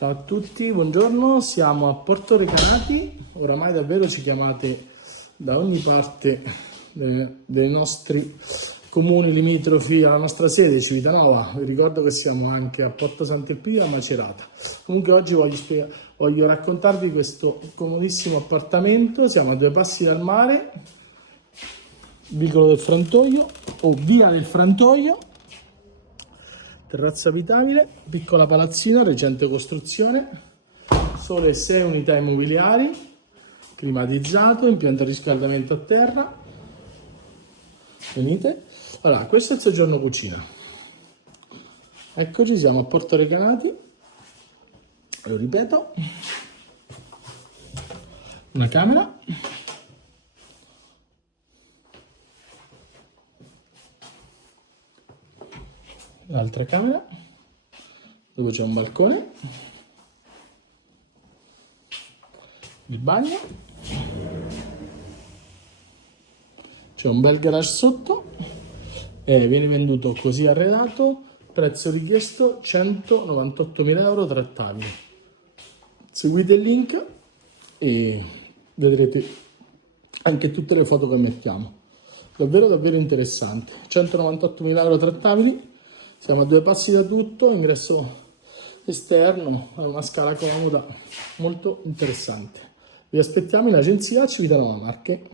Ciao a tutti, buongiorno, siamo a Porto Recanati, oramai davvero ci chiamate da ogni parte dei nostri comuni limitrofi alla nostra sede Civitanova. Vi ricordo che siamo anche a Porto Sant'Elpidio a Macerata. Comunque oggi voglio raccontarvi questo comodissimo appartamento. Siamo a 2 passi dal mare, vicolo del Frantoio o via del Frantoio. Terrazza abitabile, piccola palazzina, recente costruzione, sole 6 unità immobiliari, climatizzato, impianto di riscaldamento a terra. Venite. Allora, questo è il soggiorno cucina. Eccoci, siamo a Porto Recanati. Lo ripeto. Una camera. L'altra camera, dove c'è un balcone, il bagno, c'è un bel garage sotto e viene venduto così arredato, prezzo richiesto 198.000 euro trattabili. Seguite il link e vedrete anche tutte le foto che mettiamo. Davvero interessante. 198.000 euro trattabili. Siamo a 2 passi da tutto, ingresso esterno, una scala comoda, molto interessante. Vi aspettiamo in agenzia Civitanova Marche.